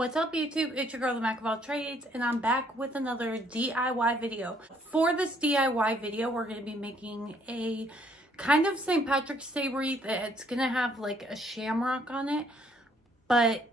What's up YouTube? It's your girl, the Makofalltrades, and I'm back with another DIY video. For this DIY video, we're going to be making a kind of St. Patrick's Day wreath. It's going to have like a shamrock on it, but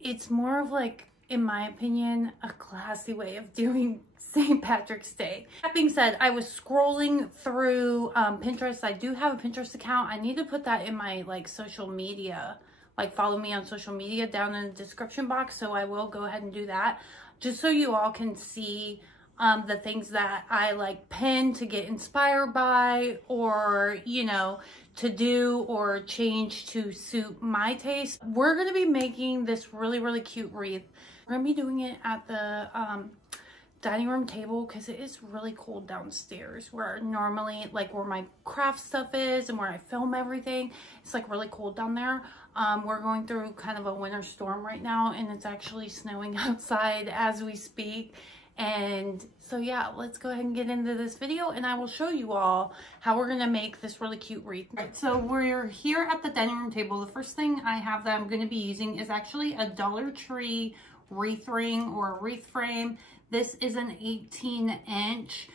it's more of like, in my opinion, a classy way of doing St. Patrick's Day. That being said, I was scrolling through Pinterest. I do have a Pinterest account. I need to put that in my like social media. Like, follow me on social media down in the description box, so I will go ahead and do that just so you all can see the things that I like pin to get inspired by, or you know, to do or change to suit my taste. We're going to be making this really cute wreath. We're going to be doing it at the dining room table because it is really cold downstairs where normally, like where my craft stuff is and where I film everything. It's like really cold down there. We're going through kind of a winter storm right now, and it's actually snowing outside as we speak. And so yeah, let's go ahead and get into this video, and I will show you all how we're gonna make this really cute wreath. Right, so we're here at the dining room table. The first thing I have that I'm gonna be using is actually a Dollar Tree wreath ring or wreath frame. This is an 18-inch.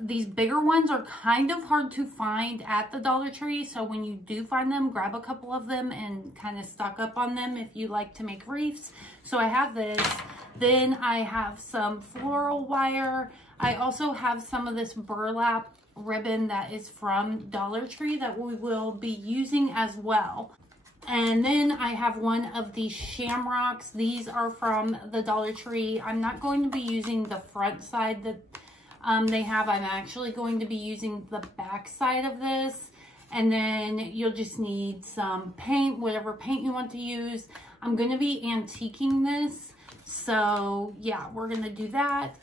These bigger ones are kind of hard to find at the Dollar Tree, so when you do find them, grab a couple of them and kind of stock up on them if you like to make wreaths. So I have this. Then I have some floral wire. I also have some of this burlap ribbon that is from Dollar Tree that we will be using as well. And then I have one of these shamrocks. These are from the Dollar Tree. I'm not going to be using the front side that they have. I'm actually going to be using the back side of this. And then you'll just need some paint, whatever paint you want to use. I'm going to be antiquing this. So yeah, we're going to do that.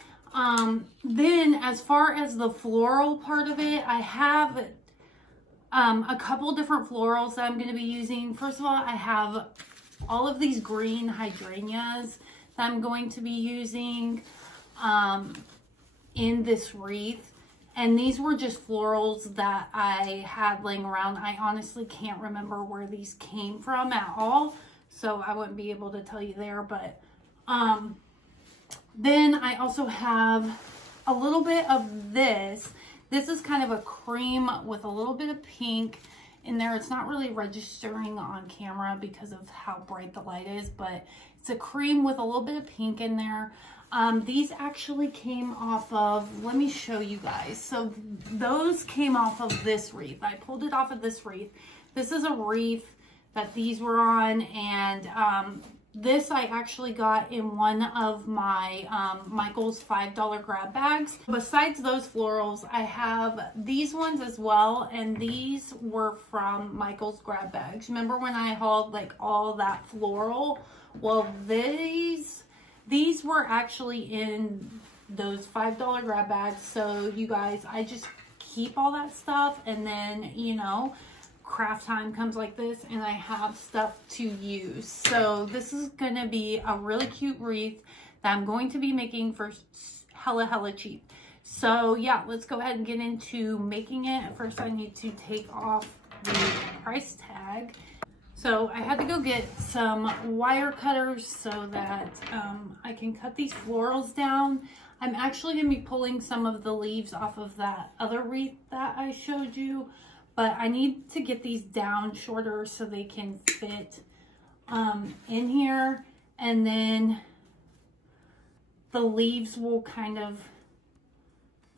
Then as far as the floral part of it, I have a couple different florals that I'm going to be using. First of all, I have all of these green hydrangeas that I'm going to be using in this wreath. And these were just florals that I had laying around. I honestly can't remember where these came from at all, so I wouldn't be able to tell you there. But then I also have a little bit of this. This is kind of a cream with a little bit of pink in there. It's not really registering on camera because of how bright the light is, but it's a cream with a little bit of pink in there. These actually came off of, let me show you guys. So those came off of this wreath. I pulled it off of this wreath. This is a wreath that these were on, and this I actually got in one of my Michael's $5 grab bags. Besides those florals, I have these ones as well, and these were from Michael's grab bags. Remember when I hauled like all that floral? Well, these were actually in those $5 grab bags. So you guys, I just keep all that stuff, and then, you know, craft time comes like this and I have stuff to use. So this is gonna be a really cute wreath that I'm going to be making for hella cheap. So yeah, let's go ahead and get into making it. First I need to take off the price tag. So I had to go get some wire cutters so that I can cut these florals down. I'm actually gonna be pulling some of the leaves off of that other wreath that I showed you, but I need to get these down shorter so they can fit in here. And then the leaves will kind of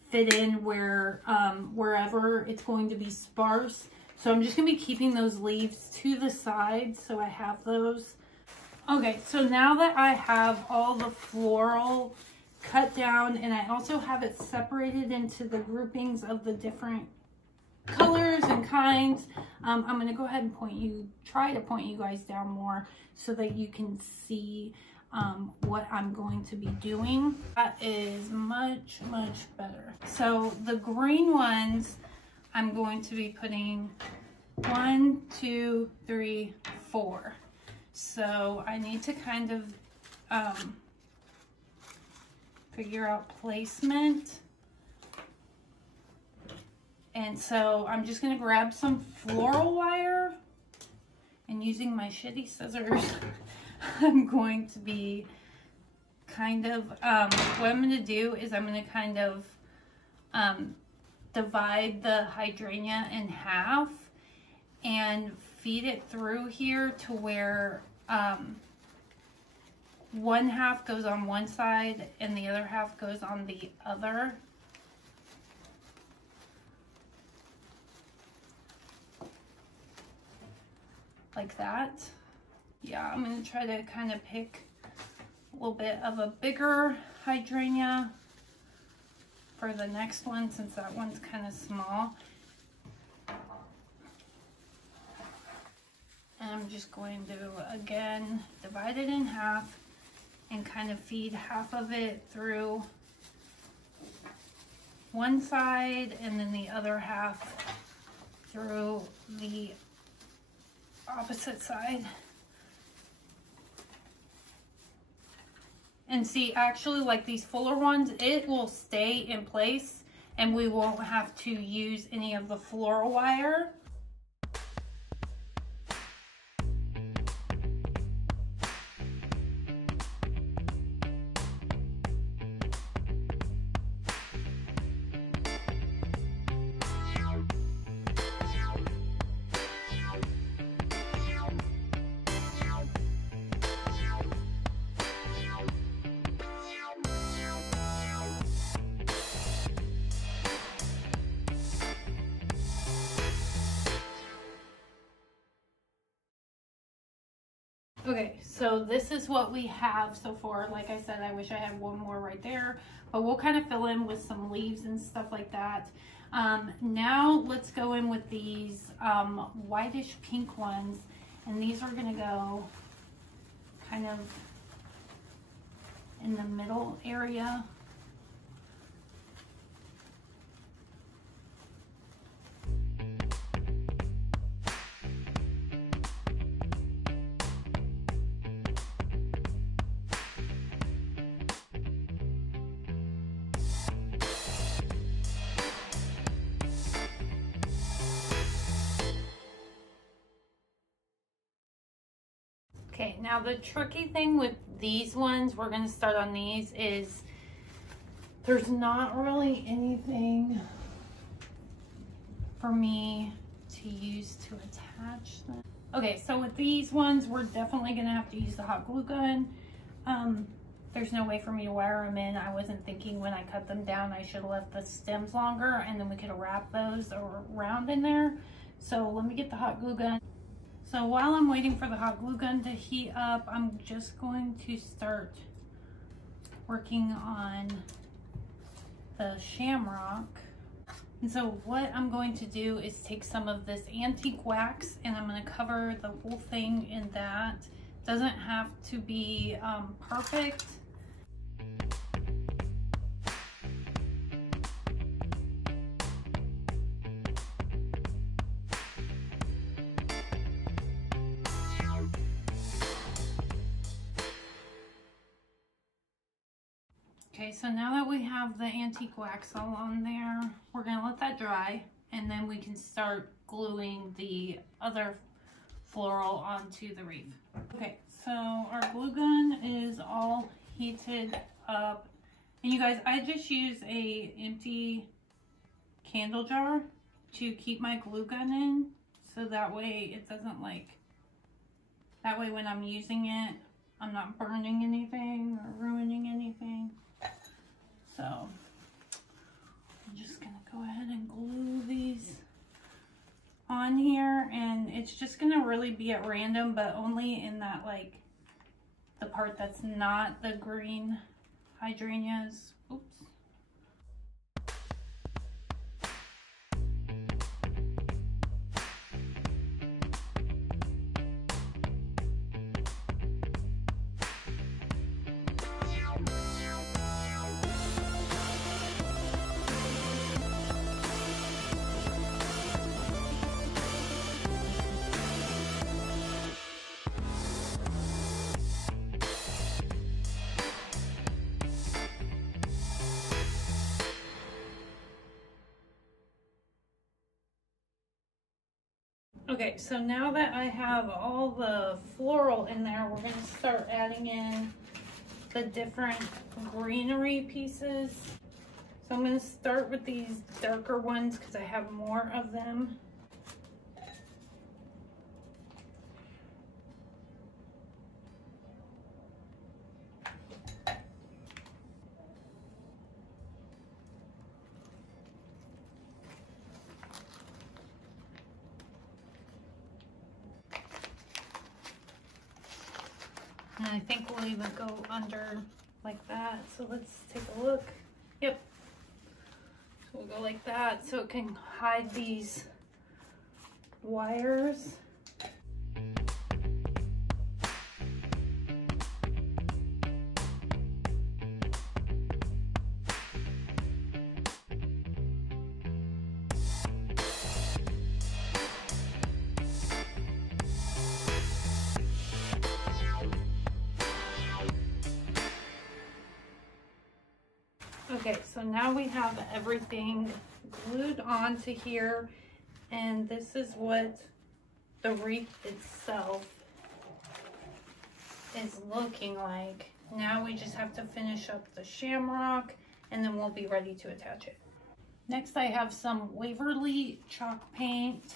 fit in where wherever it's going to be sparse. So I'm just gonna be keeping those leaves to the side so I have those. Okay, so now that I have all the floral cut down, and I also have it separated into the groupings of the different colors and kinds, I'm going to go ahead and try to point you guys down more so that you can see what I'm going to be doing. That is much better. So the green ones, I'm going to be putting 1, 2, 3, 4. So I need to kind of figure out placement. And so I'm just going to grab some floral wire, and using my shitty scissors, I'm going to be kind of, what I'm going to do is I'm going to kind of divide the hydrangea in half and feed it through here to where one half goes on one side and the other half goes on the other. Like that. Yeah, I'm going to try to kind of pick a little bit of a bigger hydrangea for the next one, since that one's kind of small. And I'm just going to, again, divide it in half and kind of feed half of it through one side and then the other half through the opposite side. And see, actually, like these fuller ones, it will stay in place and we won't have to use any of the floral wire. Okay, so this is what we have so far. Like I said, I wish I had one more right there, but we'll kind of fill in with some leaves and stuff like that. Now let's go in with these whitish pink ones, and these are gonna go kind of in the middle area. Okay, now the tricky thing with these ones, we're going to start on these, is there's not really anything for me to use to attach them. Okay, so with these ones, we're definitely going to have to use the hot glue gun. There's no way for me to wire them in. I wasn't thinking when I cut them down, I should have left the stems longer and then we could have wrapped those around in there. So let me get the hot glue gun. So while I'm waiting for the hot glue gun to heat up, I'm just going to start working on the Shamrock. And so what I'm going to do is take some of this antique wax and I'm going to cover the whole thing in that. Doesn't have to be perfect. Okay, so now that we have the antique wax all on there, we're going to let that dry and then we can start gluing the other floral onto the wreath. Okay, so our glue gun is all heated up. And you guys, I just use a empty candle jar to keep my glue gun in, so that way it doesn't that way when I'm using it, I'm not burning anything or ruining anything. So I'm just gonna go ahead and glue these on here, and it's just gonna really be at random, but only in that the part that's not the green hydrangeas. Oops. Okay, so now that I have all the floral in there, we're gonna start adding in the different greenery pieces. So I'm gonna start with these darker ones because I have more of them. And I think we'll even go under like that. So let's take a look. Yep. So we'll go like that so it can hide these wires. Okay, so now we have everything glued onto here, and this is what the wreath itself is looking like. Now we just have to finish up the shamrock, and then we'll be ready to attach it. Next, I have some Waverly chalk paint,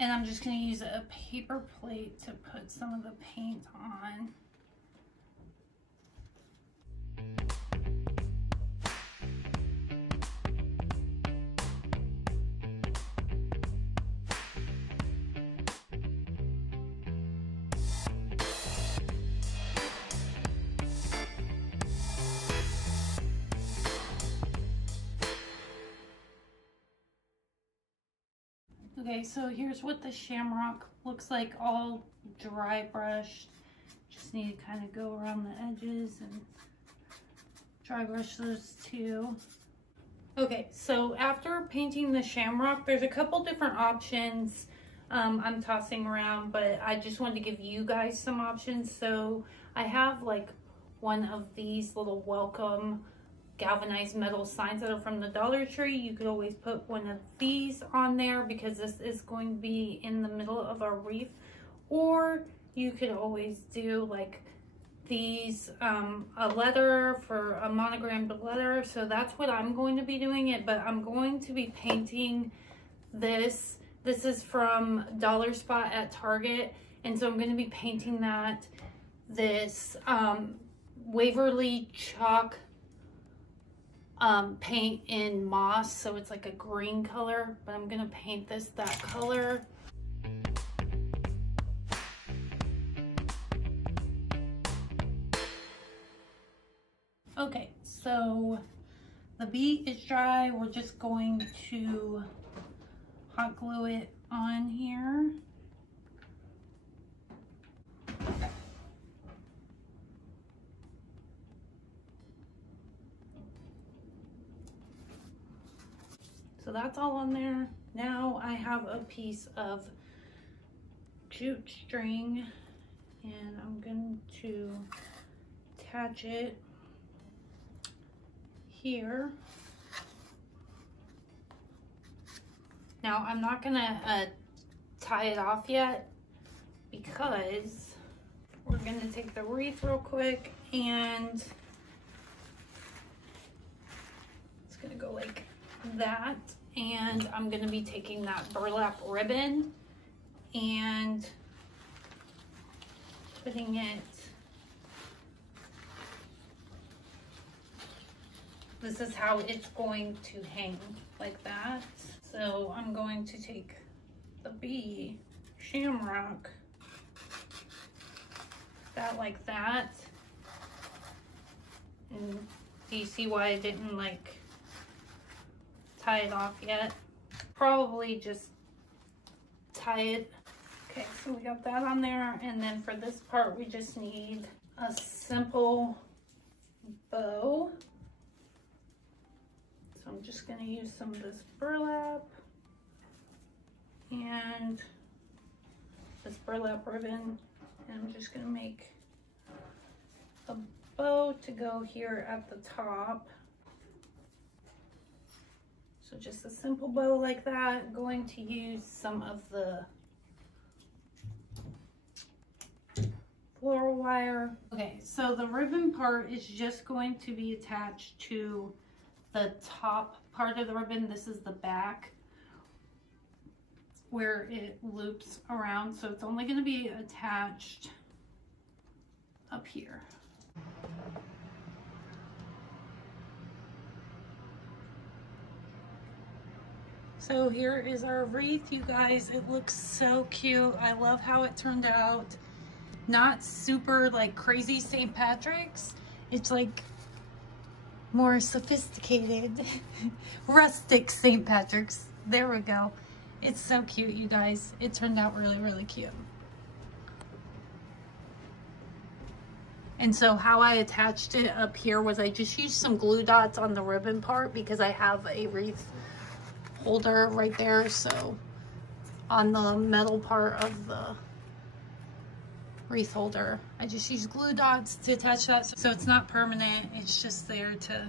and I'm just going to use a paper plate to put some of the paint on. Okay, so here's what the shamrock looks like, all dry brushed. Just need to kind of go around the edges and dry brush those too. Okay, so after painting the shamrock, there's a couple different options I'm tossing around, but I just wanted to give you guys some options. So I have like one of these little welcome galvanized metal signs that are from the Dollar Tree. You could always put one of these on there because this is going to be in the middle of our wreath, or you could always do like these a letter for a monogrammed letter. So that's what I'm going to be doing it, but I'm going to be painting this. This is from Dollar Spot at Target, and so I'm going to be painting that this Waverly chalk paint in moss, so it's like a green color, but I'm gonna paint this that color. Okay, so the bead is dry. We're just going to hot glue it on here. So that's all on there. Now I have a piece of jute string, and I'm going to attach it here. Now I'm not gonna tie it off yet because we're gonna take the wreath real quick, and it's gonna go like that, and I'm going to be taking that burlap ribbon and putting it, this is how it's going to hang, like that. So I'm going to take the bee shamrock, that like that, and do you see why I didn't like tie it off yet? Probably just tie it. Okay, so we got that on there, and then for this part we just need a simple bow. So I'm just going to use some of this burlap and this burlap ribbon, and I'm just going to make a bow to go here at the top. So just a simple bow like that. I'm going to use some of the floral wire. Okay, so the ribbon part is just going to be attached to the top part of the ribbon. This is the back where it loops around, so it's only going to be attached up here. So here is our wreath, you guys. It looks so cute. I love how it turned out. Not super like crazy St. Patrick's. It's like more sophisticated rustic St. Patrick's. There we go. It's so cute, you guys. It turned out really, really cute. And so how I attached it up here was I just used some glue dots on the ribbon part because I have a wreath holder right there. So on the metal part of the wreath holder, I just used glue dots to attach that. So it's not permanent. It's just there to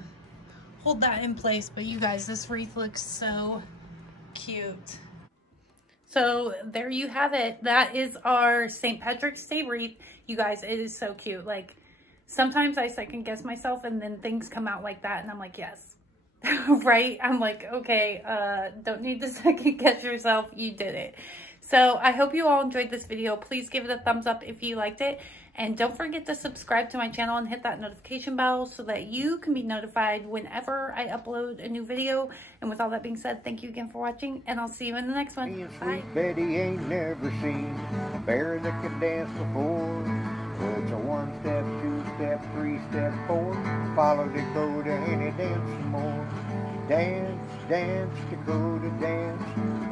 hold that in place. But you guys, this wreath looks so cute. So there you have it. That is our St. Patrick's Day wreath. You guys, it is so cute. Like, sometimes I second guess myself and then things come out like that and I'm like, yes. Right? I'm like, okay, don't need to second guess yourself. You did it. So I hope you all enjoyed this video. Please give it a thumbs up if you liked it. And don't forget to subscribe to my channel and hit that notification bell so that you can be notified whenever I upload a new video. And with all that being said, thank you again for watching, and I'll see you in the next one. Bye. Sweet Betty ain't never seen a bear that can dance before. Well, it's a 1-step, 2-step, 3-step, 4. Follow Dakota and he dance some more. Dance, dance, Dakota, dance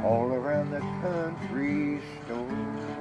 all around the country store.